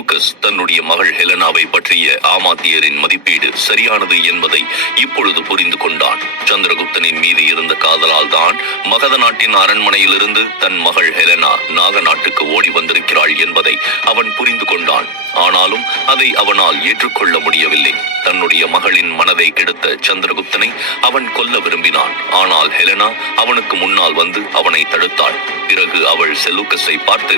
Seleucus தன்னுடைய மகள் ஹெலனாவை பற்றிய ஆமாத்தியரின் மதிப்பீடு சரியானது என்பதை இப்பொழுது புரிந்து கொண்டான். சந்திரகுப்தனின் மீது இருந்த காதலால் தான் மகத நாட்டின் அரண்மனையிலிருந்து தன் மகள் ஹெலனா நாக நாட்டுக்கு ஓடி வந்திருக்கிறாள் என்பதை அவன் புரிந்து கொண்டான். ஆனாலும் அதை அவனால் ஏற்றுக்கொள்ள முடியவில்லை. தன்னுடைய மகளின் மனதை கெடுத்த சந்திரகுப்தனை அவன் கொல்ல விரும்பினான். ஆனால் ஹெலனா அவனுக்கு முன்னால் வந்து அவனை தடுத்தாள். பிறகு அவள் செலூக்கஸை பார்த்து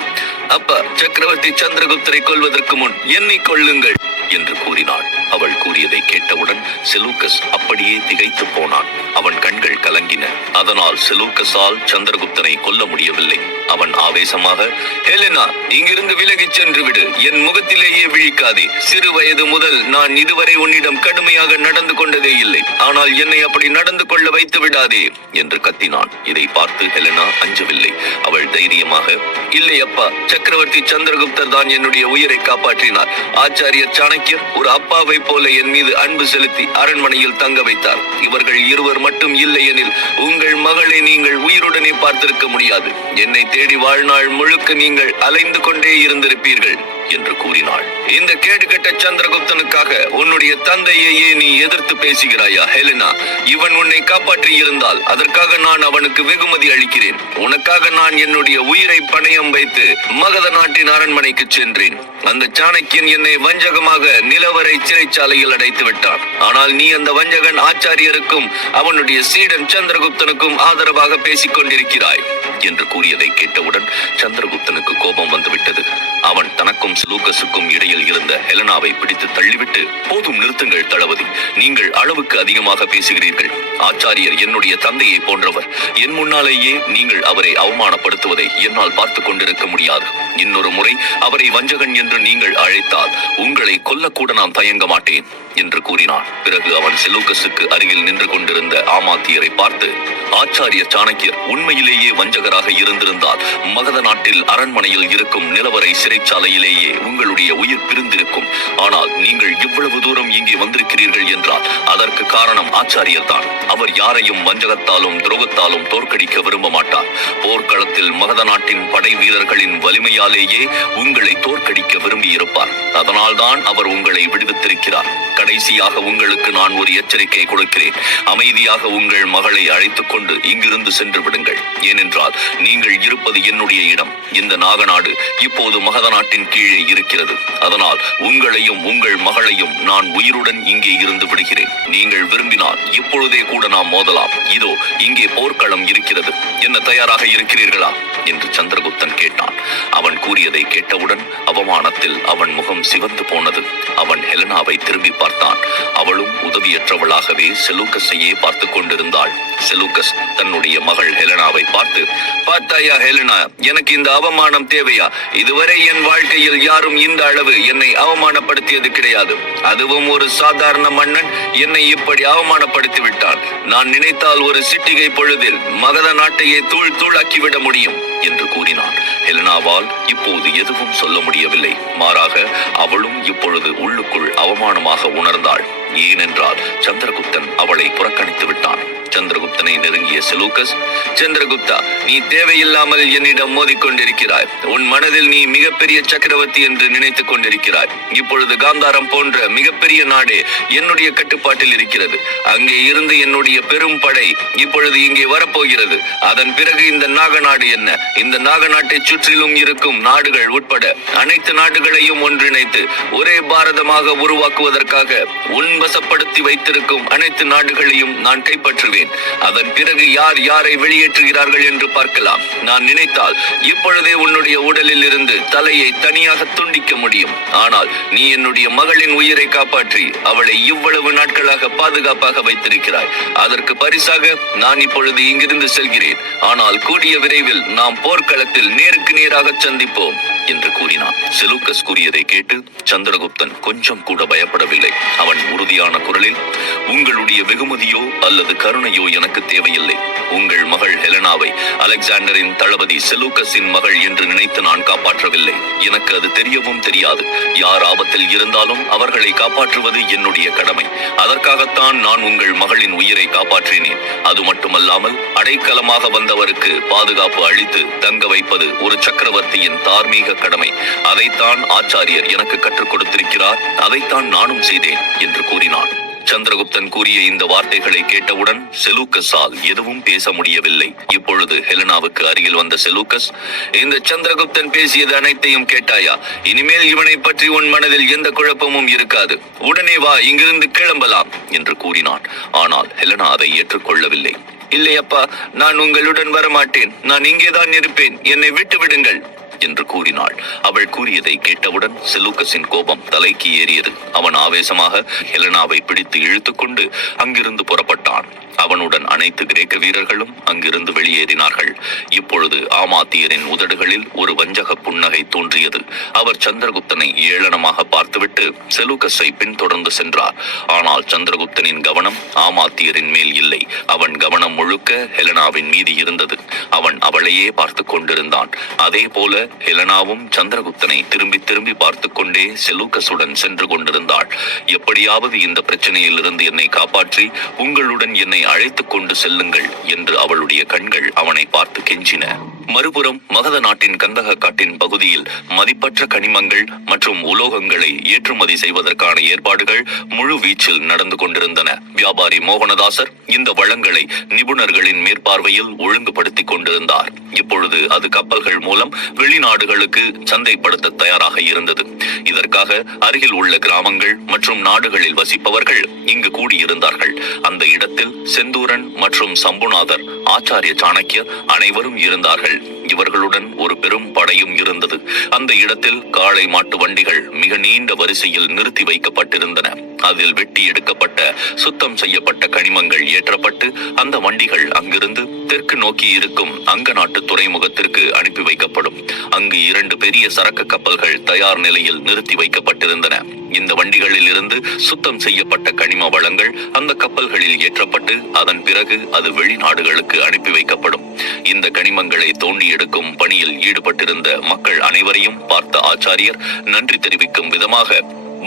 அப்பா சக்கரவர்த்தி சந்திரகுப்தரை கொல்வதற்கு முன் என்னை கொள்ளுங்கள் என்று கூறினாள். அவள் கூறியதை கேட்டவுடன் செலூக்கஸ் அப்படியே திகைத்து போனான். அவன் கண்கள் கலங்கின. அதனால் செலூக்கஸால் சந்திரகுப்தனை கொல்ல முடியவில்லை. அவன் ஆவேசமாக ஹெலனா இங்கிருந்து விலகிச் சென்று விடு. என் முகத்திலேயே விழிக்காதே. சிறு வயது முதல் நான் இதுவரை உன்னிடம் கடுமையாக நடந்து கொண்டதே இல்லை. ஆனால் என்னை அப்படி நடந்து கொள்ள வைத்து விடாதே என்று கத்தினான். இதை பார்த்து ஹெலனா அஞ்சவில்லை. அவள் தைரியமாக இல்லை அப்பா சக்கரவர்த்தி சந்திரகுப்தர் தான் என்னுடைய உயிரை காப்பாற்றினார். ஆச்சாரியர் சாணக்கியர் ஒரு அப்பாவை போல என் மீது அன்பு செலுத்தி அரண்மனையில் தங்க வைத்தார். இவர்கள் இருவர் மட்டும் இல்லை எனில் உங்கள் மகளை நீங்கள் உயிருடனே பார்த்திருக்க முடியாது. என்னை தேடி வாழ்நாள் முழுக்க நீங்கள் அலைந்து கொண்டே இருந்திருப்பீர்கள் என்று கூறினாள். இந்த கேடுகட்ட சந்திரகுப்தனுக்காக உன்னுடைய தந்தையையே நீ எதிர்த்து பேசுகிறாயா ஹெலினா? இவன் உன்னை காப்பாற்றி இருந்தால் அதற்காக நான் அவனுக்கு வெகுமதி அளிக்கிறேன். உனக்காக நான் என்னுடைய உயிரை பணயம் வைத்து மகத நாட்டின் அரண்மனைக்கு சென்றேன். அந்த சாணக்கியன் என்னை வஞ்சகமாக நிலவரை சிறைச்சாலையில் அடைத்து விட்டான். ஆனால் நீ அந்த வஞ்சகன் ஆச்சாரியருக்கும் அவனுடைய சீடன் சந்திரகுப்தனுக்கும் ஆதரவாக பேசிக் கொண்டிருக்கிறாய் என்று கூறியதை கேட்டவுடன் சந்திரகுப்தனுக்கு கோபம் வந்துவிட்டது. அவன் தனக்கும் லூகஸுக்கும் இடையில் இருந்த ஹெலனாவை பிடித்து தள்ளிவிட்டு போதும் நிறுத்துங்கள் தளபதி. நீங்கள் அளவுக்கு அதிகமாக பேசுகிறீர்கள். ஆச்சாரியர் என்னுடைய தந்தையை போன்றவர். என் முன்னாலேயே நீங்கள் அவரை அவமானப்படுத்துவதை என்னால் பார்த்து கொண்டிருக்க முடியாது. இன்னொரு முறை அவரை வஞ்சகன் என்று நீங்கள் அழைத்தால் உங்களை கொல்லக்கூட நான் தயங்க மாட்டேன் என்று கூறினான். பிறகு அவன் செலூக்கஸுக்கு அருகில் நின்று கொண்டிருந்த ஆமாத்தியரை பார்த்து ஆச்சாரிய சாணக்கியர் உண்மையிலேயே வஞ்சகராக இருந்திருந்தால் மகத நாட்டில் அரண்மனையில் இருக்கும் நிலவரை சிறைச்சாலையிலேயே உங்களுடைய உயிர் பிரிந்திருக்கும். ஆனால் நீங்கள் இவ்வளவு தூரம் இங்கே வந்திருக்கிறீர்கள் என்றால் அதற்கு காரணம் ஆச்சாரியர் தான் அவர் யாரையும் வஞ்சகத்தாலும் துரோகத்தாலும் தோற்கடிக்க விரும்ப மாட்டார். போர்க்களத்தில் மகத நாட்டின் படை வீரர்களின் வலிமையாலேயே உங்களை தோற்கடிக்க விரும்பியிருப்பார். அதனால்தான் அவர் உங்களை விடுவித்திருக்கிறார். கடைசியாக உங்களுக்கு நான் ஒரு எச்சரிக்கை கொடுக்கிறேன். அமைதியாக உங்கள் மகளை அழைத்துக் கொண்டு இங்கிருந்து சென்று விடுங்கள். ஏனென்றால் நீங்கள் இருப்பது என்னுடைய இடம். இந்த நாகநாடு இப்போது மகத நாட்டின் கீழே இருக்கிறது. அதனால் உங்களையும் உங்கள் மகளையும் நான் உயிருடன் இங்கே இருந்து விடுகிறேன். நீங்கள் விரும்பினால் இப்பொழுதே கூட நாம் மோதலாம். இதோ இங்கே போர்க்களம் இருக்கிறது. என்ன தயாராக இருக்கிறீர்களா? என்று சந்திரகுப்தன் கேட்டான். அவன் கூறியதை கேட்டவுடன் அவமானத்தில் அவன் முகம் சிவந்து போனது. அவன் ஹெலனாவை திரும்பி பார்த்தான். அவளும் உதவியற்றவளாகவே செலூக்கஸையே பார்த்து கொண்டிருந்தாள். செலூக்கஸ் தன்னுடைய மகள் ஹெலனாவை பார்த்து பார்த்தாயா ஹெலனா எனக்கு இந்த அவமானம் தேவையா? இதுவரை என் வாழ்க்கையில் யாரும் இந்த அளவு என்னை அவமானப்படுத்தியது கிடையாது. அதுவும் ஒரு சாதாரண மன்னன் என்னை இப்படி அவமானப்படுத்தி விட்டான். நான் நினைத்தால் ஒரு சிட்டிகை பொழுதில் மகத நாட்டையே தூள் தூளாக்கிவிட முடியும் என்று கூறினான். ஹெலனாவால் இப்போது எதுவும் சொல்ல முடியவில்லை. மாறாக அவளும் இப்பொழுது உள்ளுக்குள் அவமானமாக உணர்ந்தாள். ஏனென்றால் சந்திரகுப்தன் அவளை புறக்கணித்து விட்டான். சந்திரகுப்தனை நெருங்கிய செலூக்கஸ் சந்திரகுப்தா நீ தேவையில்லாமல் என்னிடம் மோதிக்கொண்டிருக்கிறாய். உன் மனதில் நீ மிகப்பெரிய சக்கரவர்த்தி என்று நினைத்துக் கொண்டிருக்கிறாய். இப்பொழுது காந்தாரம் போன்ற மிகப்பெரிய நாடு என்னுடைய கட்டுப்பாட்டில் இருக்கிறது. அங்கே இருந்து என்னுடைய பெரும் படை இப்பொழுது இங்கே வரப்போகிறது. அதன் பிறகு இந்த நாகநாடு என்ன? இந்த நாகநாட்டை சுற்றிலும் இருக்கும் நாடுகள் உட்பட அனைத்து நாடுகளையும் ஒன்றிணைத்து ஒரே பாரதமாக உருவாக்குவதற்காக உன்வசப்படுத்தி வைத்திருக்கும் அனைத்து நாடுகளையும் நான் கைப்பற்றுவேன். அதன் பிறகு யார் யாரை வெளியேற்றுகிறார்கள் என்று பார்க்கலாம். நான் நினைத்தால் இப்பொழுதே உன்னுடைய உடலில் இருந்து தலையை தனியாக துண்டிக்க முடியும். ஆனால் நீ என்னுடைய மகளின் உயிரை காப்பாற்றி அவளை இவ்வளவு நாட்களாக பாதுகாப்பாக வைத்திருக்கிறாய். அதற்கு பரிசாக நான் இப்பொழுது இங்கிருந்து செல்கிறேன். ஆனால் கூடிய விரைவில் நாம் போர்க்களத்தில் நேருக்கு நேராக சந்திப்போம். என்று கூறினான். செலூக்கஸ் கூறியதை கேட்டு சந்திரகுப்தன் கொஞ்சம் கூட பயப்படவில்லை. அவன் உறுதியான குரலில் உங்களுடைய வெகுமதியோ அல்லது கருணையோ எனக்கு தேவையில்லை. உங்கள் மகள் ஹெலனாவை அலெக்சாண்டரின் தளபதி செலூக்கஸின் மகள் என்று நினைத்து நான் காப்பாற்றவில்லை. எனக்கு அது தெரியவும் தெரியாது. யார் ஆபத்தில் இருந்தாலும் அவர்களை காப்பாற்றுவது என்னுடைய கடமை. அதற்காகத்தான் நான் உங்கள் மகளின் உயிரை காப்பாற்றினேன். அது மட்டுமல்லாமல் அடைக்கலமாக வந்தவருக்கு பாதுகாப்பு அளித்து தங்க வைப்பது ஒரு சக்கரவர்த்தியின் தார்மீக கடமை. அதைத்தான் ஆச்சாரியர் எனக்கு கற்றுக் கொடுத்திருக்கிறார். அதைத்தான் நானும் செய்தேன் என்று கூறினான். சந்திரகுப்தன் கூறிய இந்த வார்த்தைகளை கேட்டவுடன் செலூக்கஸால் எதுவும் பேச முடியவில்லை. இப்பொழுது ஹெலனாவுக்கு அருகில் வந்த செலூக்கஸ் இந்த சந்திரகுப்தன் பேசியது அனைத்தையும் கேட்டாயா? இனிமேல் இவனை பற்றி உன் மனதில் எந்த குழப்பமும் இருக்காது. உடனே வா இங்கிருந்து கிளம்பலாம் என்று கூறினான். ஆனால் ஹெலனா அதை ஏற்றுக்கொள்ளவில்லை. இல்லை அப்பா நான் உங்களுடன் வரமாட்டேன். நான் இங்கேதான் இருப்பேன். என்னை விட்டு விடுங்கள் என்று கூறினாள். அவள் கூறியதை கேட்டவுடன் செலூக்கஸின் கோபம் தலைக்கு ஏறியது. அவன் ஆவேசமாக ஹெலனாவை பிடித்து இழுத்துக்கொண்டு அங்கிருந்து புறப்பட்டான். அவனுடன் அனைத்து கிரேக்க வீரர்களும் அங்கிருந்து வெளியேறினார்கள். இப்பொழுது ஆமாத்தியரின் உதடுகளில் ஒரு வஞ்சக புன்னகை தோன்றியது. அவர் சந்திரகுப்தனை ஏளனமாக பார்த்துவிட்டு செலூக்கஸை பின்தொடர்ந்து சென்றார். ஆனால் சந்திரகுப்தனின் கவனம் ஆமாத்தியரின் மேல் இல்லை. அவன் கவனம் முழுக்க ஹெலனாவின் மீது இருந்தது. அவன் அவளையே பார்த்து கொண்டிருந்தான். அதே போல ஹெலனாவும் சந்திரகுப்தனை திரும்பி திரும்பி பார்த்து கொண்டே செலூக்கஸுடன் சென்று கொண்டிருந்தாள். எப்படியாவது இந்த பிரச்சனையில் இருந்து என்னை காப்பாற்றி உங்களுடன் என்னை என்னை அழைத்துக் கொண்டு செல்லுங்கள் என்று அவளுடைய கண்கள் அவனை பார்த்து கெஞ்சின. மறுபுறம் மகத நாட்டின் கந்தக காட்டின் பகுதியில் மதிப்பற்ற கனிமங்கள் மற்றும் உலோகங்களை ஏற்றுமதி செய்வதற்கான ஏற்பாடுகள் முழு வீச்சில் நடந்து கொண்டிருந்தன. வியாபாரி மோகனதாசர் இந்த வளங்களை நிபுணர்களின் மேற்பார்வையில் ஒழுங்குபடுத்திக் கொண்டிருந்தார். இப்பொழுது அது கப்பல்கள் மூலம் வெளிநாடுகளுக்கு சந்தைப்படுத்த தயாராக இருந்தது. இதற்காக அருகில் உள்ள கிராமங்கள் மற்றும் நாடுகளில் வசிப்பவர்கள் இங்கு கூடியிருந்தார்கள். அந்த இடத்தில் செந்தூரன் மற்றும் சம்புநாதர் ஆச்சாரிய சாணக்கியர் அனைவரும் இருந்தார்கள். இவர்களுடன் ஒரு பெரும் படையும் இருந்தது. அந்த இடத்தில் காளை மாட்டு வண்டிகள் மிக நீண்ட வரிசையில் நிறுத்தி வைக்கப்பட்டிருந்தன. அதில் வெட்டி எடுக்கப்பட்ட சுத்தம் செய்யப்பட்ட கனிமங்கள் ஏற்றப்பட்டு அந்த வண்டிகள் அங்கிருந்து தெற்கு நோக்கி இருக்கும் அங்க நாட்டு துறைமுகத்திற்கு அனுப்பி வைக்கப்படும். அங்கு இரண்டு பெரிய சரக்கு கப்பல்கள் தயார் நிலையில் நிறுத்தி வைக்கப்பட்டிருந்தன. இந்த வண்டிகளில் இருந்து சுத்தம் செய்யப்பட்ட கனிம வளங்கள் அந்த கப்பல்களில் ஏற்றப்பட்டு அதன் பிறகு அது வெளிநாடுகளுக்கு அனுப்பி வைக்கப்படும். இந்த கனிமங்களை தோண்டி எடுக்கும் பணியில் ஈடுபட்டிருந்த மக்கள் அனைவரையும் பார்த்த ஆச்சாரியர் நன்றி தெரிவிக்கும் விதமாக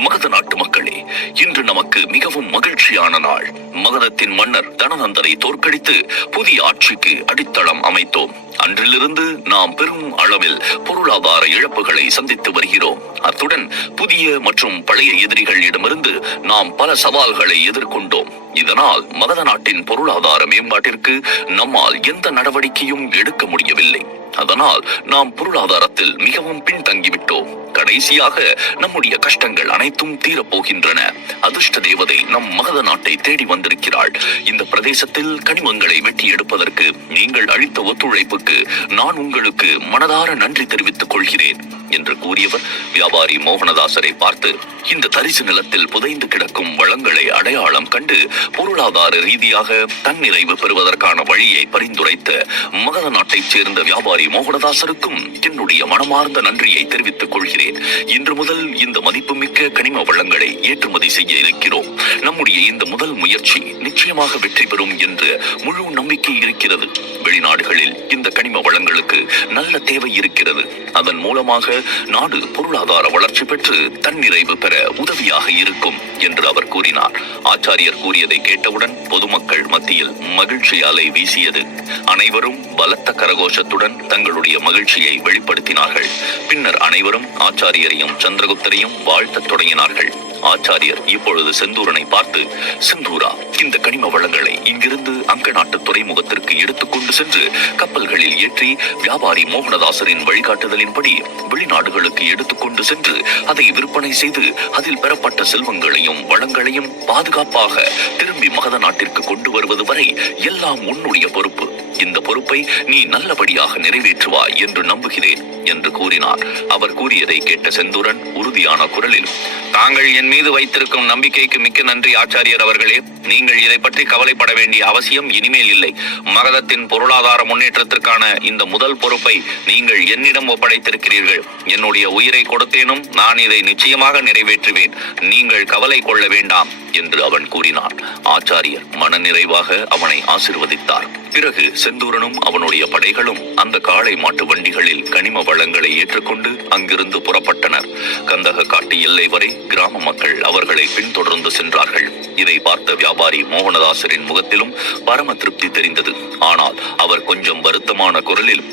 மகத நாட்டு மக்களே இன்று நமக்கு மிகவும் மகிழ்ச்சியான நாள். மகதத்தின் மன்னர் தனநந்தரை தோற்கடித்து புதிய ஆட்சிக்கு அடித்தளம் அமைத்தோம். அன்றிலிருந்து நாம் பெரும் அளவில் பொருளாதார இழப்புகளை சந்தித்து வருகிறோம். அத்துடன் புதிய மற்றும் பழைய எதிரிகளிடமிருந்து நாம் பல சவால்களை எதிர்கொண்டோம். இதனால் மகத நாட்டின் பொருளாதார மேம்பாட்டிற்கு நம்மால் எந்த நடவடிக்கையும் எடுக்க முடியவில்லை. அதனால் நாம் பொருளாதாரத்தில் மிகவும் பின்தங்கிவிட்டோம். கடைசியாக நம்முடைய கஷ்டங்கள் அனைத்தும் தீரப்போகின்றன. அதிர்ஷ்ட தேவதை நம் மகத நாட்டை தேடி வந்திருக்கிறாள். இந்த பிரதேசத்தில் கனிமங்களை வெட்டி எடுப்பதற்கு நீங்கள் அளித்த ஒத்துழைப்புக்கு நான் உங்களுக்கு மனதார நன்றி தெரிவித்துக் கொள்கிறேன் என்று கூறியவர் வியாபாரி மோகனதாசரை பார்த்து இந்த தரிசு நிலத்தில் புதைந்து கிடக்கும் வளங்களை அடையாளம் கண்டு பொருளாதார ரீதியாக தன்னிறைவு பெறுவதற்கான வழியை பரிந்துரைத்த மகத நாட்டைச் சேர்ந்த வியாபாரி மோகனதாசருக்கும் என்னுடைய மனமார்ந்த நன்றியை தெரிவித்துக் கொள்கிறேன். இன்று முதல் இந்த மதிப்புமிக்க கனிம வளங்களை ஏற்றுமதி செய்ய இருக்கிறோம். நம்முடைய இந்த முதல் முயற்சி நிச்சயமாக வெற்றி பெறும் என்று முழு நம்பிக்கை இருக்கிறது. வெளிநாடுகளில் இந்த கனிம வளங்களுக்கு நல்ல தேவை இருக்கிறது. அதன் மூலமாக நாடு பொருளாதார வளர்ச்சி பெற்று தன்னிறைவு பெற உதவியாக இருக்கும் என்று அவர் கூறினார். ஆச்சாரியர் கூறியதை கேட்டவுடன் பொதுமக்கள் மத்தியில் மகிழ்ச்சி அலை வீசியது. அனைவரும் பலத்த கரகோஷத்துடன் தங்களுடைய மகிழ்ச்சியை வெளிப்படுத்தினார்கள். பின்னர் அனைவரும் ஆச்சாரியரையும் சந்திரகுப்தரையும் வாழ்த்தத் தொடங்கினார்கள். ஆச்சாரியர் இப்பொழுது செந்தூரனை பார்த்து செந்தூரா இந்த கனிம வளங்களை இங்கிருந்து அங்க நாட்டு துறைமுகத்திற்கு எடுத்துக்கொண்டு சென்று கப்பல்களில் ஏற்றி வியாபாரி மோகனதாசரின் வழிகாட்டுதலின்படி வெளிநாடுகளுக்கு எடுத்துக்கொண்டு சென்று அதை விற்பனை செய்து அதில் பெறப்பட்ட செல்வங்களையும் வளங்களையும் பாதுகாப்பாக திரும்பி மகத நாட்டிற்கு கொண்டு வருவது வரை எல்லாம் உன்னுடைய பொறுப்பு. இந்த பொறுப்பை நீ நல்லபடியாக நிறைவேற்றுவாய் என்று நம்புகிறேன் என்று கூறினார். அவர் கூறியதை கேட்ட செந்தூரன் உறுதியான குரலில் தாங்கள் என் மீது வைத்திருக்கும் நம்பிக்கைக்கு மிக்க நன்றி ஆச்சாரியர் அவர்களே. நீங்கள் இதை பற்றி கவலைப்பட வேண்டிய அவசியம் இனிமேல் இல்லை. மகதத்தின் பொருளாதார முன்னேற்றத்திற்கான இந்த முதல் பொறுப்பை நீங்கள் என்னிடம் ஒப்படைத்திருக்கிறீர்கள். என்னுடைய உயிரை கொடுத்தேனும் நான் இதை நிச்சயமாக நிறைவேற்றுவேன். நீங்கள் கவலை கொள்ள வேண்டாம் என்று அவன் கூறினான் ஆச்சாரியர் மனநிறைவாக அவனை ஆசிர்வதித்தார். பிறகு செந்தூரனும் அவனுடைய படைகளும் அந்த காளை மாட்டு வண்டிகளில் கனிம வளங்களை ஏற்றுக்கொண்டு அங்கிருந்து புறப்பட்டனர். கந்தக காட்டு எல்லை வரை கிராம மக்கள் அவர்களை பின்தொடர்ந்து சென்றார்கள். இதை பார்த்த வியாபாரி மோகனதாசரின் முகத்திலும் பரம திருப்தி தெரிந்தது. ஆனால் அவர் கொஞ்சம் வருத்தமான குரலில்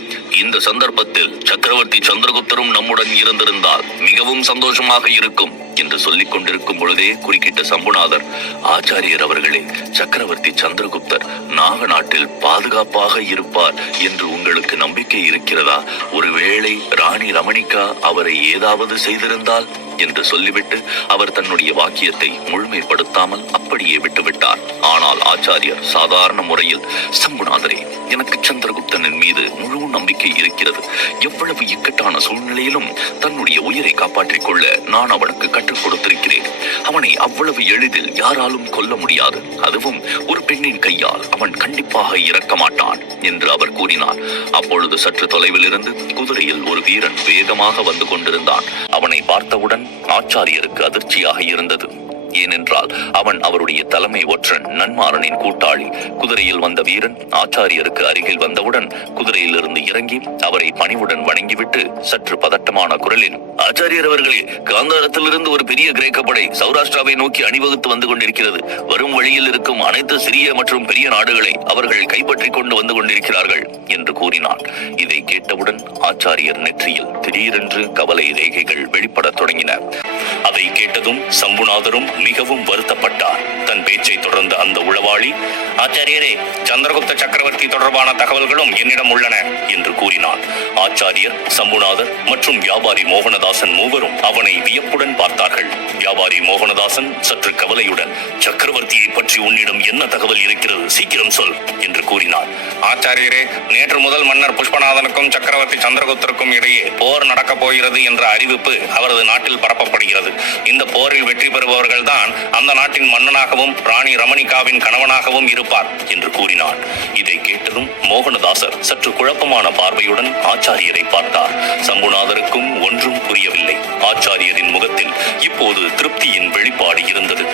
இந்த சந்தர்ப்பத்தில் சக்கரவர்த்தி சந்திரகுப்தரும் நம்முடன் இருந்திருந்தால் மிகவும் சந்தோஷமாக இருக்கும். என்று சொல்லிக் கொண்டிருக்கும் பொழுதே குறுக்கிட்ட சம்புநாதர் ஆச்சாரியர் அவர்களே சக்கரவர்த்தி சந்திரகுப்தர் நாக நாட்டில் பாதுகாப்பாக இருப்பார் என்று உங்களுக்கு நம்பிக்கை இருக்கிறதா? ஒருவேளை ராணி ரமணிகா அவரை ஏதாவது செய்திருந்தால்? என்று சொல்லிவிட்டு அவர் தன்னுடைய வாக்கியத்தை முழுமைப்படுத்தாமல் அப்படியே விட்டுவிட்டார். ஆனால் ஆச்சாரியர் சாதாரண முறையில் சம்புநாதரே எனக்கு சந்திரகுப்தனின் மீது முழு நம்பிக்கை இருக்கிறது. எவ்வளவு இக்கட்டான சூழ்நிலையிலும் தன்னுடைய உயிரை காப்பாற்றிக் கொள்ள நான் அவனுக்கு கற்றுக் கொடுத்திருக்கிறேன். அவனை அவ்வளவு எளிதில் யாராலும் கொல்ல முடியாது. அதுவும் ஒரு பெண்ணின் கையால் அவன் கண்டிப்பாக இறக்க மாட்டான் என்று அவர் கூறினார். அப்பொழுது சற்று தொலைவில் இருந்து குதிரையில் ஒரு வீரன் வேகமாக வந்து கொண்டிருந்தான். அவனை பார்த்தவுடன் ஆச்சாரியருக்கு அதிர்ச்சியாக இருந்தது. ஏனென்றால் அவன் அவருடைய தலைமை ஒற்றன் நன்மாறனின் கூட்டாளி. குதிரையில் வந்த வீரன் ஆச்சாரியருக்கு அருகில் வந்தவுடன் குதிரையிலிருந்து இறங்கி அவரை பணிவுடன் வணங்கிவிட்டு சற்று பதட்டமான குரலில் ஆச்சாரியர் அவர்களே காந்தாரத்திலிருந்து ஒரு பெரிய கிரேக்க படை சௌராஷ்டிராவை நோக்கி அணிவகுத்து வந்து கொண்டிருக்கிறது. வரும் வழியில் இருக்கும் அனைத்து சிறிய மற்றும் பெரிய நாடுகளை அவர்கள் கைப்பற்றிக் கொண்டு வந்து கொண்டிருக்கிறார்கள் என்று கூறினான். இதை கேட்டவுடன் ஆச்சாரியர் நெற்றியில் திடீரென்று கவலை ரேகைகள் வெளிப்படத் தொடங்கின. அதை கேட்டதும் சம்புநாதரும் மிகவும் வருத்தப்பட்டார். தன் பேச்சை தொடர்ந்த அந்த உளவாளி ஆச்சாரியரே சந்திரகுப்த சக்கரவர்த்தி தொடர்பான தகவல்களும் என்னிடம் உள்ளன என்று கூறினான். ஆச்சாரியர் சம்புநாதர் மற்றும் வியாபாரி மோகனதாசன் மூவரும் அவனை வியப்புடன் பார்த்தார்கள். வியாபாரி மோகனதாசன் சற்று கவலையுடன் சக்கரவர்த்தியை பற்றி உன்னிடம் என்ன தகவல் இருக்கிறது? சீக்கிரம் சொல் என்று கூறினார். ஆச்சாரியரே நேற்று முதல் மன்னர் புஷ்பநாதனுக்கும் சக்கரவர்த்தி சந்திரகுப்தருக்கும் இடையே போர் நடக்கப் போகிறது என்ற அறிவிப்பு அவரது நாட்டில் பரப்பப்படுகிறது. இந்த போரில் வெற்றி பெறுபவர்கள் தான் அந்த நாட்டின் மன்னனாகவும் ராணி ரமணிகாவின் கணவனாகவும் இருப்பார் என்று கூறினார் இதை கேட்டதும் மோகனதாசர் சற்று குழப்பமான பார்வையுடன் ஆச்சாரியரை பார்த்தார். சம்புநாதருக்கும் ஒன்றும் புரியவில்லை. ஆச்சாரியரின் முகத்தில் இப்போது திருப்தியின் வெளிப்பாடு இருந்தது.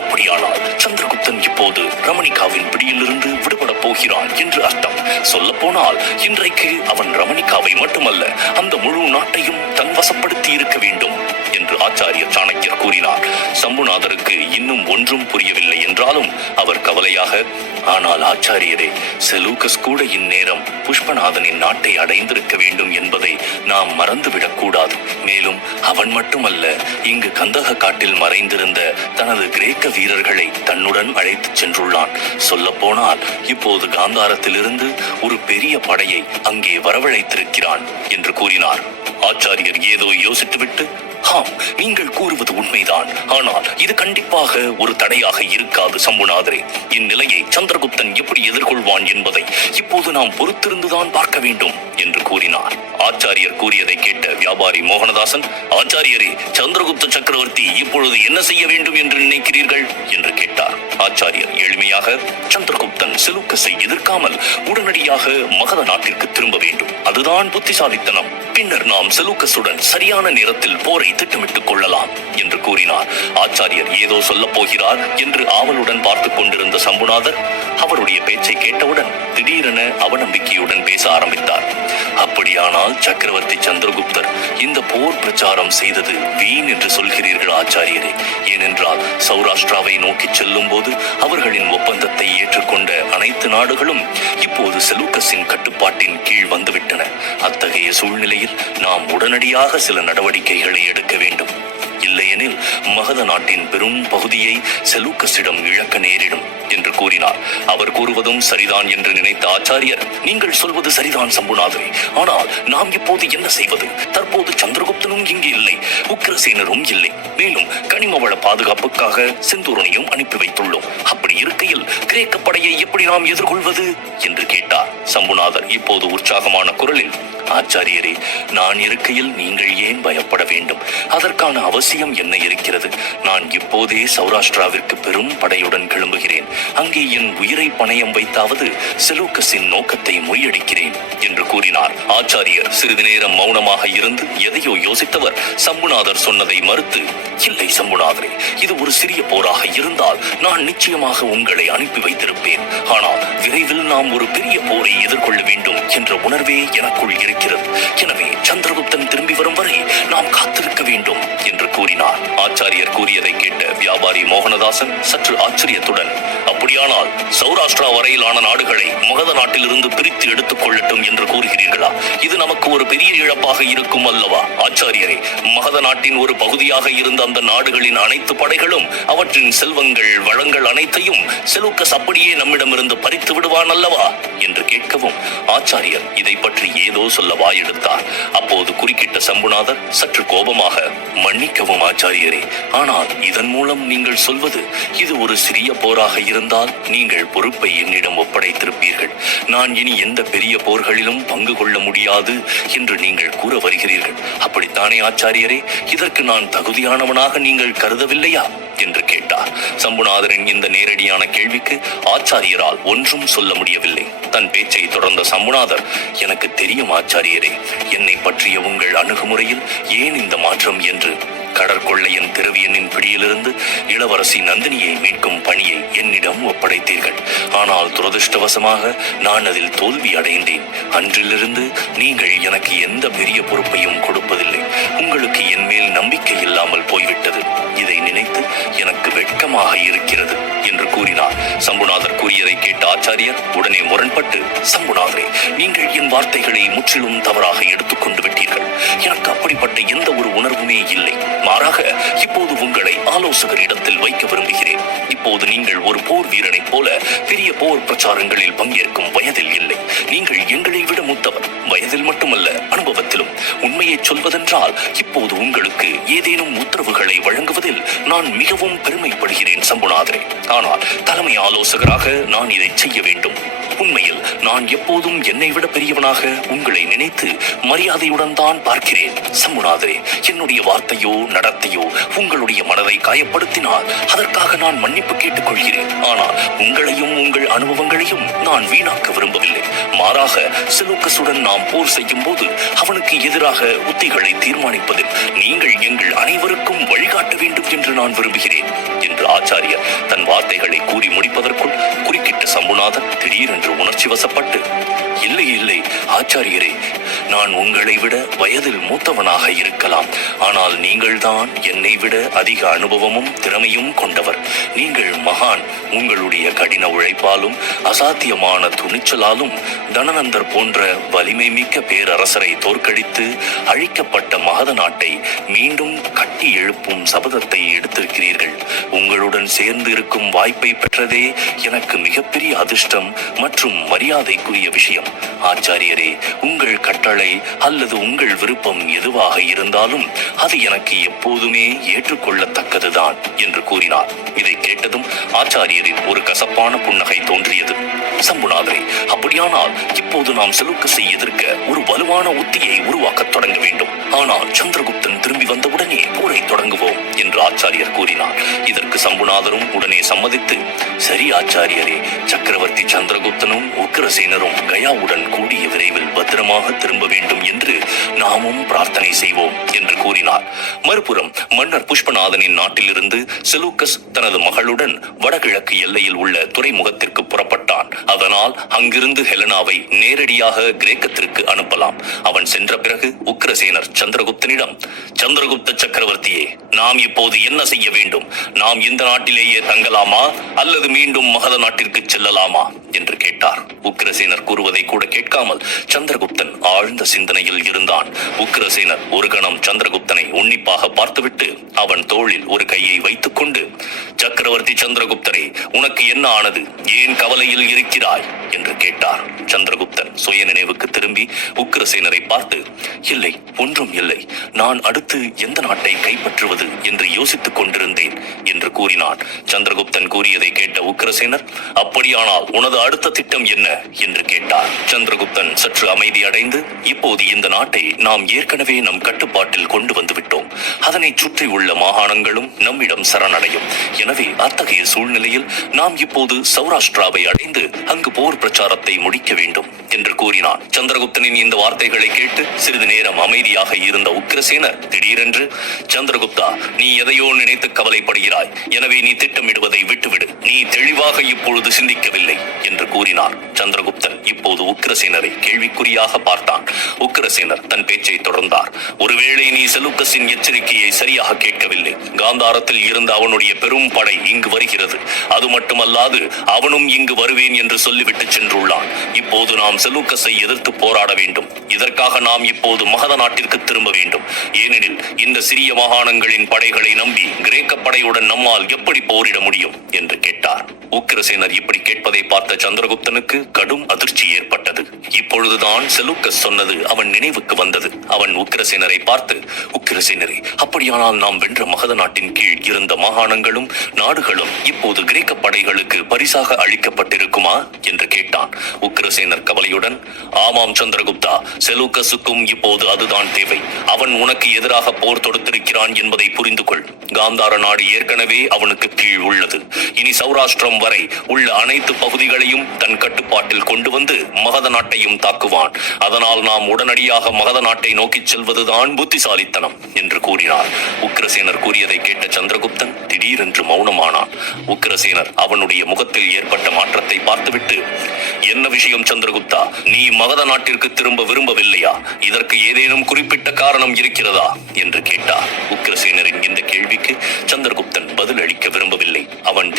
அப்படியானால் சந்திரகுப்தன் இப்போது ரமணிகாவின் பிடியிலிருந்து விடுபடப் போகிறான் என்று அர்த்தம். சொல்ல போனால் இன்றைக்கு அவன் ரமணிகாவை மட்டுமல்ல அந்த முழு நாட்டையும் தன் வசப்படுத்தி இருக்க வேண்டும். என்று ஆச்சாரியர் சாணக்கியர் கூறினார். சம்புநாதருக்கு இன்னும் ஒன்றும் புரியவில்லை என்றாலும் அவர் கவலையாக ஆனால் ஆச்சாரியரே செலூக்கஸ் கூட இந்நேரம் புஷ்பநாதனின் நாட்டை அடைந்திருக்க வேண்டும் என்பதை நாம் மறந்துவிடக் கூடாது. மேலும் அவன் மட்டுமல்ல இங்கு கந்தக காட்டில் மறைந்திருந்த தனது கிரேக்க வீரர்களை தன்னுடன் அழைத்துச் சென்றுள்ளான். சொல்லப்போனால் இப்போது காந்தாரத்திலிருந்து ஒரு பெரிய படையை அங்கே வரவழைத்திருக்கிறான் என்று கூறினார். ஆச்சாரியர் ஏதோ யோசித்துவிட்டு ஆம் நீங்கள் கூறுவது உண்மைதான். ஆனால் இது கண்டிப்பாக ஒரு தடையாக இருக்காது சம்புநாதரே. இந்நிலையை சந்திரகுப்தன் எப்படி எதிர்கொள்வான் என்பதை இப்போது நாம் பொறுத்திருந்துதான் பார்க்க வேண்டும் என்று கூறினார். ஆச்சாரியர் கூறியதை கேட்ட வியாபாரி மோகனதாசன் ஆச்சாரியரே சந்திரகுப்த சக்கரவர்த்தி இப்பொழுது என்ன செய்ய வேண்டும் என்று நினைக்கிறீர்கள்? என்று கேட்டார். ஆச்சாரியர் எளிமையாக சந்திரகுப்தன் செலுக்கஸை எதிர்க்காமல் உடனடியாக மகத நாட்டிற்கு திரும்ப வேண்டும். அதுதான் புத்திசாலித்தனம். பின்னர் நாம் செலூக்கஸுடன் சரியான நேரத்தில் போரை திட்டமிட்டுக் கொள்ளலாம் என்று கூறினார். ஆச்சாரியர் ஏதோ சொல்லப் போகிறார் என்று ஆவலுடன் பார்த்துக் கொண்டிருந்த சம்புநாதர் அவருடைய பேச்சை கேட்டவுடன் திடீரென அவநம்பிக்கையுடன் பேச ஆரம்பித்தார். அப்படியானால் சக்கரவர்த்தி சந்திரகுப்தர் இந்த போர் பிரச்சாரம் செய்தது வீண் என்று சொல்கிறீர்கள் ஆச்சாரியரே. ஏனென்றால் சௌராஷ்டிராவை நோக்கி செல்லும் போது அவர்களின் ஒப்பந்தத்தை ஏற்றுக்கொண்ட அனைத்து நாடுகளும் இப்போது செலூக்கஸின் கட்டுப்பாட்டின் கீழ் வந்துவிட்டன. அத்தகைய சூழ்நிலையில் நாம் உடனடியாக சில நடவடிக்கைகளை எடுக்க வேண்டும். இல்லையெனில் மகத நாட்டின் பெரும் பகுதியை செலூக்கஸிடம் இழக்க நேரிடும் என்று கூறினார். அவர் கூறுவதும் சரிதான் என்று நினைத்த ஆச்சாரியர் நீங்கள் சொல்வது சரிதான் சம்புநாதரி. ஆனால் நாம் இப்போது என்ன செய்வது? தற்போது சந்திரகுப்தனும் இங்கு இல்லை உக்கிரசேனரும் இல்லை. மேலும் கனிமவள பாதுகாப்புக்காக செந்தூரனையும் அனுப்பி வைத்துள்ளோம். அப்படி இருக்கையில் கிரேக்க படையை எப்படி நாம் எதிர்கொள்வது? என்று கேட்டார். சம்புநாதர் இப்போது உற்சாகமான குரலில் ஆச்சாரியரே நான் இருக்கையில் நீங்கள் ஏன் பயப்பட வேண்டும்? அதற்கான அவசியம் என்ன? இருக்கிறது? நான் இப்போதே சௌராஷ்டிராவிற்கு பெரும் படையுடன் கிளம்புகிறேன். அங்கே என் உயிரை பணயம் வைத்தாவது செலூக்கஸின் நோக்கத்தை முறியடிக்கிறேன் என்று கூறினார். ஆச்சாரியர் சிறிது நேரம் மௌனமாக இருந்து எதையோ யோசித்தவர். சம்புநாதர் சொன்னதை மறுத்து இல்லை சம்புநாதரே இது ஒரு சிறிய போராக இருந்தால் நான் நிச்சயமாக உங்களை அனுப்பி வைத்திருப்பேன். ஆனால் விரைவில் நாம் ஒரு பெரிய போரை எதிர்கொள்ள வேண்டும் என்ற உணர்வே எனக்குள் இருக்கிறது. எனவே சந்திரகுப்தன் திரும்பி வரும் வரை நாம் காத்திருக்க வேண்டும் என்று கூறினார். ஆச்சாரியர் கூறியதை கேட்ட வியாபாரி மோகனதாசன் சற்று ஆச்சரியத்துடன் அப்படியானால் சௌராஷ்டிரா வரையிலான நாடுகளை மகத நாட்டிலிருந்து பிரித்து எடுத்துக் கொள்ளட்டும் என்று கூறுகிறீர்களா? இது நமக்கு ஒரு பெரிய இழப்பாக இருக்கும் அல்லவா? ஆச்சாரியரே மகத நாட்டின் ஒரு பகுதியாக இருந்த அந்த நாடுகளின் அனைத்து படைகளும் அவற்றின் செல்வங்கள் வளங்கள் அனைத்தையும் செலுக்கஸ் அப்படியே நம்மிடமிருந்து பறித்து விடுவான் அல்லவா? என்று கேட்கவும் ஆச்சாரியர் இதை பற்றி ஏதோ சொல்ல வாயெடுத்தார். அப்போது குறுக்கிட்ட சம்புநாதர் சற்று கோபமாக மன்னிக்கவும் ஆச்சாரியரே ஆனால் இதன் மூலம் நீங்கள் சொல்வது இது ஒரு சிறிய போராக இருந்தால் நீங்கள் பொறுப்பை என்னிடம் ஒப்படைத்திருப்பீர்கள். நான் இனி எந்த பெரிய போர்களிலும் பங்கு கொள்ள முடியாது என்று நீங்கள் கூற வருகிறீர்கள். அப்படித்தானே ஆச்சாரியரே? இதற்கு நான் தகுதியானவனாக நீங்கள் கருதவில்லையா? என்று கேட்டார். சம்புநாதரின் இந்த நேரடியான கேள்விக்கு ஆச்சாரியரால் ஒன்றும் சொல்ல முடியவில்லை. தன் பேச்சை தொடர்ந்த சம்புநாதர் எனக்கு தெரியும் ஆச்சாரியரே என்னை பற்றிய உங்கள் அணுகுமுறையில் ஏன் இந்த மாற்றம்? என்று கடற்கொள்ளையின் திரவியனின் பிடியிலிருந்து இளவரசி நந்தினியை மீட்கும் பணியை என்னிடம் ஒப்படைத்தீர்கள். ஆனால் துரதிருஷ்டவசமாக நான் அதில் தோல்வி அடைந்தேன். அன்றிலிருந்து நீங்கள் எனக்கு எந்த பெரிய பொறுப்பையும் கொடுப்பதில்லை. உங்களுக்கு என் மேல் நம்பிக்கை இல்லாமல் போய்விட்டது. இதை நினைத்து எனக்கு வெட்கமாக இருக்கிறது என்று கூறினார். சம்புநாதர் கூறியதை கேட்ட ஆச்சாரியர் உடனே முரண்பட்டு சம்புநாதரே நீங்கள் என் வார்த்தைகளை முற்றிலும் தவறாக எடுத்துக்கொண்டு விட்டீர்கள். எனக்கு அப்படிப்பட்ட எந்த ஒரு உணர்வுமே இல்லை. மாறாக இப்போது உங்களை ஆலோசகரிடத்தில் வைக்க விரும்புகிறேன். இப்போது நீங்கள் ஒரு போர் வீரனைப் போல பெரிய போர் பிரச்சாரங்களில் பங்கேற்கும் வயதில் இல்லை. நீங்கள் எங்களை விட மூத்தவர். வயதில் மட்டுமல்ல அனுபவத்திலும் உண்மையை சொல்வதென்றால் இப்போது உங்களுக்கு ஏதேனும் உத்தரவுகளை வழங்குவதில் நான் மிகவும் பெருமைப்படுகிறேன் சம்புநாதரே. ஆனால் தலைமை ஆலோசகராக நான் இதை செய்ய வேண்டும். உண்மையில் நான் எப்போதும் என்னை விட பெரியவனாக உங்களை நினைத்து மரியாதையுடன் தான் பார்க்கிறேன். சம்புநாதரே என்னுடைய வார்த்தையோ நடத்தையோ உங்களுடைய மனதை காயப்படுத்தினால் அதற்காக நான் மன்னிப்பு கேட்டுக்கொள்கிறேன். ஆனால் உங்களையும் உங்கள் அனுபவங்களையும் நான் வீணாக்க விரும்பவில்லை. மாறாக செலூக்கஸுடன் நாம் போர் செய்யும் போது அவனுக்கு எதிராக உத்திகளை தீர்மானிப்பதில் நீங்கள் எங்கள் அனைவருக்கும் வழிகாட்ட வேண்டும் என்று நான் விரும்புகிறேன் என்று ஆச்சாரியர் தன் வார்த்தைகளை கூறி முடிப்பதற்குள் குறுக்கிட்ட சம்புநாதன் திடீரென்று என்று உணர்ச்சி வசப்பட்டு இல்லை இல்லை ஆச்சாரியரே நான் உங்களை விட வயதில் மூத்தவனாக இருக்கலாம். ஆனால் நீங்கள்தான் என்னை விட அதிக அனுபவமும் திறமையும் கொண்டவர். நீங்கள் மகான் உங்களுடைய கடின உழைப்பாலும் அசாத்தியமான துணிச்சலாலும் தனநந்தர் போன்ற வலிமை மிக்க பேரரசரை தோற்கடித்து அழிக்கப்பட்ட மகத நாட்டை மீண்டும் கட்டி எழுப்பும் சபதத்தை எடுத்திருக்கிறீர்கள். உங்களுடன் சேர்ந்து இருக்கும் வாய்ப்பை பெற்றதே எனக்கு மிகப்பெரிய அதிர்ஷ்டம் மற்றும் மற்றும் மரியாதைக்குரிய விஷயம். ஆச்சாரியரே உங்கள் கட்டளை அல்லது உங்கள் விருப்பம் எதுவாக இருந்தாலும் அது எனக்கு எப்போதுமே ஏற்றுக்கொள்ளத்தக்கதுதான் என்று கூறினார். இதை கேட்டதும் ஆச்சாரியரின் ஒரு கசப்பான புன்னகை தோன்றியது. சம்புநாதரே அப்படியானால் இப்போது நாம் செலுக்கசை எதிர்க்க ஒரு வலுவான உத்தியை உருவாக்கத் தொடங்க வேண்டும். ஆனால் சந்திரகுப்தன் திரும்பி வந்தவுடனே போரை தொடங்குவோம் என்று ஆச்சாரியர் கூறினார். இதற்கு சம்புநாதரும் உடனே சம்மதித்து சரி ஆச்சாரியரே சக்கரவர்த்தி சந்திரகுப்தன் சந்திரகுப்தனும் உக்கிரசேனரும் கயாவுடன் கூடிய விரைவில் பத்திரமாக திரும்ப வேண்டும் என்று நாமும் பிரார்த்தனை செய்வோம் என்று கூறினார். மறுபுறம் மன்னர் புஷ்பநாதனின் நாட்டிலிருந்து செலூக்கஸ் தனது மகளுடன் வடகிழக்கு எல்லையில் உள்ள துறைமுகத்திற்கு புறப்பட்டான். அதனால் அங்கிருந்து ஹெலனாவை நேரடியாக கிரேக்கத்திற்கு அனுப்பலாம். அவன் சென்ற பிறகு உக்கிரசேனர் சந்திரகுப்தனிடம் சந்திரகுப்த சக்கரவர்த்தியே நாம் இப்போது என்ன செய்ய வேண்டும்? நாம் இந்த நாட்டிலேயே தங்கலாமா? அல்லது மீண்டும் மகத நாட்டிற்கு செல்லலாமா? என்று கேட்டார். உக்கிரசேனர் கூறுவதை கூட கேட்காமல் சந்திரகுப்தன் ஆழ்ந்த சிந்தனையில் இருந்தான். உக்ரசேனர் ஒரு கணம் சந்திரகுப்தனை உன்னிப்பாக பார்த்துவிட்டு அவன் தோளில் ஒரு கையை வைத்துக் கொண்டு சக்கரவர்த்தி சந்திரகுப்தரே உனக்கு என்ன ஆனது? ஏன் கவலையில் இருக்கிறாய்? என்று கேட்டார் சந்திரகுப்தன். சுய நினைவுக்கு திரும்பி உக்கிரசேனரை பார்த்து இல்லை ஒன்றும் இல்லை. நான் அடுத்து எந்த நாட்டை கைப்பற்றுவது என்று யோசித்துக் கொண்டிருந்தேன் என்று கூறினான். சந்திரகுப்தன் கூறியதை கேட்ட உக்கிரசேனர் அப்படியானால் உனது அடுத்த திட்டம் என்ன? என்று கேட்டார். சந்திரகுப்தன் சற்று அமைதி அடைந்து இப்போது இந்த நாட்டை நாம் ஏற்கனவே நம் கட்டுப்பாட்டில் கொண்டு வந்துவிட்டோம் அதனை சுற்றி உள்ள மாகாணங்களும் நம்மிடம் சரணடையும். எனவே அத்தகைய சூழ்நிலையில் நாம் இப்போது சௌராஷ்டிராவை அடைந்து அங்கு போர் பிரச்சாரத்தை முடிக்க வேண்டும் என்று என்று கூறினான். சந்திரகுப்தனின் இந்த வார்த்தைகளை கேட்டு சிறிது நேரம் அமைதியாக இருந்த உக்கிரசேனர் திடீரென்று சந்திரகுப்தா நீ எதையோ நினைத்து கவலைப்படுகிறாய். எனவே நீ திட்டமிடுவதை விட்டுவிடு. நீ தெளிவாக இப்பொழுது சிந்திக்கவில்லை என்று கூறினார் சந்திரகுப்தன். இப்போது உக்ரசேனரை கேள்விக்குறியாக பார்த்தான். உக்ரசேனர் தன் பேச்சை தொடர்ந்தார். ஒருவேளை நீ செலுக்கஸின் எச்சரிக்கையை சரியாக கேட்கவில்லை. காந்தாரத்தில் இருந்த அவனுடைய பெரும் படை இங்கு வருகிறது. அது மட்டுமல்லாது அவனும் இங்கு வருவேன் என்று சொல்லிவிட்டு சென்றுள்ளான். இப்போது நாம் செலுக்கஸை எதிர்த்து போராட வேண்டும். இதற்காக நாம் இப்போது மகத நாட்டிற்கு திரும்ப வேண்டும். ஏனெனில் இந்த சிறிய மாகாணங்களின் படைகளை நம்பி கிரேக்க படையுடன் நம்மால் எப்படி போரிட முடியும்? என்று கேட்டார். உக்கிரசேனர் இப்படி கேட்பதை பார்த்த சந்திரகுப்தனுக்கு கடும் அதிர்ச்சி ஏற்பட்டது. இப்பொழுதுதான் செலுக்க சொன்னது அவன் நினைவுக்கு வந்தது. அவன் உக்கிரசேனரை பார்த்து உக்கிரசேனரே அப்படியானால் நாம் வென்ற மகத நாட்டின் கீழ் இருந்த மாகாணங்களும் நாடுகளும் இப்போது கிரேக்க படைகளுக்கு பரிசாக அளிக்கப்பட்டிருக்குமா? என்று கேட்டான். உக்கிரசேனர் கவலையுடன் ஆமாம் சந்திரகுப்தா செலூக்கஸுக்கும் இப்போது அதுதான் தேவை. அவன் உனக்கு எதிராக போர் தொடுத்திருக்கிறான் என்பதை புரிந்து கொள் காந்தார நாடு ஏற்கனவே அவனுக்கு கீழ் உள்ளது. இனி சௌராஷ்டிரம் வரை உள்ள அனைத்து பகுதிகளையும் தன் கட்டுப்பாட்டில் கொண்டு வந்து வந்து மகத நாட்டையும் தாக்குவான். அதனால் நாம் உடனடியாக மகத நாட்டை நோக்கி செல்வதுதான் புத்திசாலித்தனம் என்று கூறினார். உக்ரசேனர் கூறியதை கேட்ட சந்திரகுப்தன் திடீரென்று மௌனமானான். உக்ரசேனர் அவனுடைய முகத்தில் ஏற்பட்ட மாற்றத்தை பார்த்துவிட்டு என்ன விஷயம் சந்திரகுப்தா? நீ மகத நாட்டிற்கு திரும்ப விரும்பவில்லையா? இதற்கு ஏதேனும் குறிப்பிட்ட காரணம் இருக்கிறதா? என்று கேட்டார். உக்ரசேனரின் இந்த கேள்விக்கு சந்திரகுப்தன் பதில் அளிக்க விரும்பவில்லை.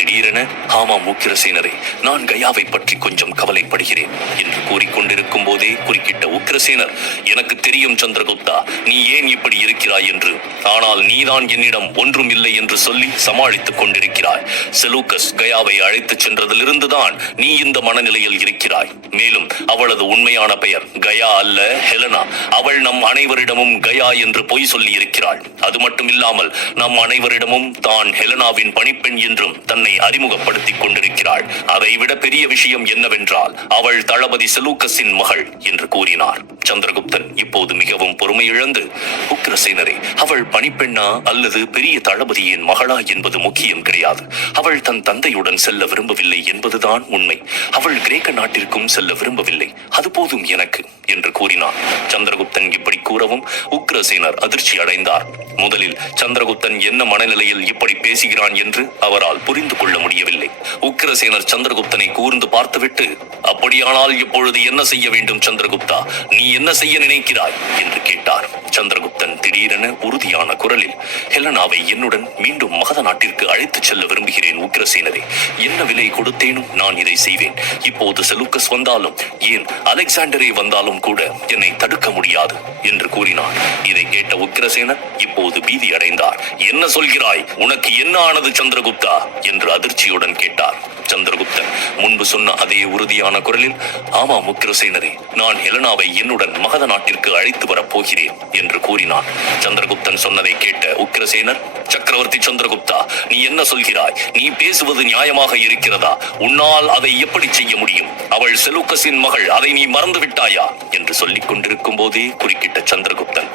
திடீரென ஆமாம் உக்கிரசேனரே நான் கயாவை பற்றி கொஞ்சம் கவலைப்படுகிறேன் என்று கூறிக்கொண்டிருக்கும் போதே குறுக்கிட்ட உக்கிரசேனர் எனக்கு தெரியும் சந்திரகுப்தா நீ ஏன் இப்படி இருக்கிறாய் என்று? ஆனால் நீதான் என்னிடம் ஒன்றும் இல்லை என்று சொல்லி சமாளித்துக் கொண்டிருக்கிறாய். செலூக்கஸ் கயாவை அழைத்துச் சென்றதிலிருந்துதான் நீ இந்த மனநிலையில் இருக்கிறாய். மேலும் அவளது உண்மையான பெயர் கயா அல்ல ஹெலனா. அவள் நம் அனைவரிடமும் கயா என்று பொய் சொல்லி இருக்கிறாள் அது மட்டும் இல்லாமல் நம் அனைவரிடமும் தான் ஹெலனாவின் பணிப்பெண் என்றும் தன்னை அறிமுகப்படுத்திக் கொண்டிருக்கிறாள். அதைவிட பெரிய விஷயம் என்னவென்றால் அவள் தளபதி செலூக்கஸின் மகள் என்று கூறினார். சந்திரகுப்தன் இப்போது மிகவும் பொறுமை இழந்து உக்கிரசேனரே அவள் பணிப்பெண்ணா அல்லது பெரிய தளபதியின் மகளா என்பது முக்கியம் கிடையாது. அவள் தன் தந்தையுடன் செல்ல விரும்பவில்லை என்பதுதான் உண்மை. அவள் கிரேக்க நாட்டிற்கும் செல்ல விரும்பவில்லை. அது போதும் எனக்கு என்று கூறினான் சந்திரகுப்தன் இப்படி கூறவும் உக்ரசேனர் அதிர்ச்சி அடைந்தார். முதலில் சந்திரகுப்தன் என்ன மனநிலையில் இப்படி பேசுகிறான் என்று அவரால் புரிந்து கொள்ள முடியவில்லை. உக்கிரசேனர் சந்திரகுப்தனை கூர்ந்து பார்த்துவிட்டு அப்படியானால் இப்பொழுது என்ன செய்ய வேண்டும் சந்திரகுப்தா? நீ என்ன செய்ய நினைக்கிறாய்? என்று கேட்டார். சந்திரகுப்தன் திடீரென உறுதியான குரலில் ஹெலனாவை என்னுடன் மீண்டும் மகத நாட்டிற்கு அழைத்துச் செல்ல விரும்புகிறேன் உக்கிரசேனரே. என்ன விலை கொடுத்தேனும் நான் இதை செய்வேன். இப்போது செலுக்கஸ் வந்தாலும் ஏன் அலெக்சாண்டரே வந்தாலும் கூட என்னை தடுக்க முடியாது? என்று கூறினார் இதை கேட்ட உக்கிரசேனர் இப்போது பீதி அடைந்தார் என்ன சொல்கிறாய்? உனக்கு என்ன ஆனது சந்திரகுப்தா? என்று அதிர்ச்சியுடன் கேட்டார் சந்திரகுப்தன். முன்பு சொன்ன அதே உறுதியான குரலில் ஆமாம் உக்கிரசேனரே நான் ஹெலனாவை என்னுடன் மகத நாட்டிற்கு அழைத்து வரப் போகிறேன் என்று கூறினான். சந்திரகுப்தன் சொன்னதை கேட்ட உக்கிரசேனர் சக்கரவர்த்தி சந்திரகுப்தா நீ என்ன சொல்கிறாய்? நீ பேசுவது நியாயமாக இருக்கிறதா? உன்னால் அதை எப்படி செய்ய முடியும்? அவள் செலூக்கஸின் மகள் அதை நீ மறந்து விட்டாயா? என்று சொல்லிக் கொண்டிருக்கும் போதே குறுக்கிட்ட சந்திரகுப்தன்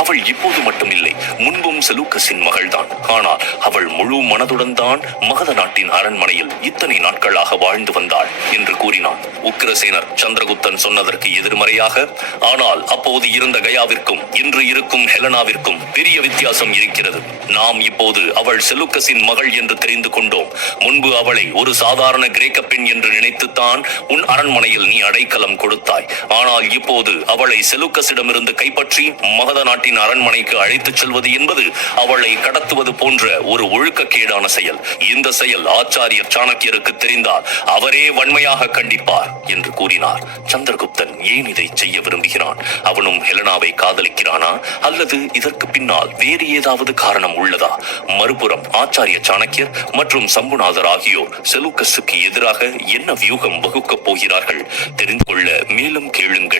அவள் இப்போது மட்டுமில்லை முன்பும் செலூக்கஸின் மகள்தான். ஆனால் அவள் முழு மனதுடன் தான் மகத நாட்டின் அரண்மனையில் இத்தனை நாட்களாக வாழ்ந்து வந்தாள் என்று கூறினான். உக்கிரசேனர் சந்திரகுப்தன் சொன்னதற்கு எதிர்மறையாக ஆனால் அப்போது இருந்த கயாவிற்கும் இன்று இருக்கும் ஹெலனாவிற்கும் பெரிய வித்தியாசம் இருக்கிறது. நாம் இப்போது அவள் செலுக்கஸின் மகள் என்று தெரிந்து கொண்டோம். முன்பு அவளை ஒரு சாதாரண கிரேக்க பெண் என்று நினைத்துத்தான் உன் அரண்மனையில் நீ அடைக்கலம் கொடுத்தாய். ஆனால் இப்போது அவளை செலுக்கஸிடமிருந்து கைப்பற்றி மகத நாட்டின் அரண்மனைக்கு அழைத்துச் செல்வது என்பது அவளை கடத்துவது போன்ற ஒரு ஒழுக்கக்கேடான செயல். இந்த செயல் ஆச்சாரியர் சாணக்கியருக்கு தெரிந்தால் அவரே வன்மையாக கண்டிப்பார் என்று கூறினார். சந்திரகுப்தன் ஏன் இதை செய்ய விரும்புகிறான்? அவனும் ஹெலனாவை காதலிக்கிறானா? அல்லது இதற்கு பின்னால் வேறு ஏதாவது ஏதாவது காரணம் உள்ளதா? மறுபுறம் ஆச்சாரிய சாணக்கியர் மற்றும் சம்புநாதர் ஆகியோர் செலுக்கஸுக்கு எதிராக என்ன வியூகம் வகுக்கப் போகிறார்கள்? தெரிந்து கொள்ள மேலும் கேளுங்கள்.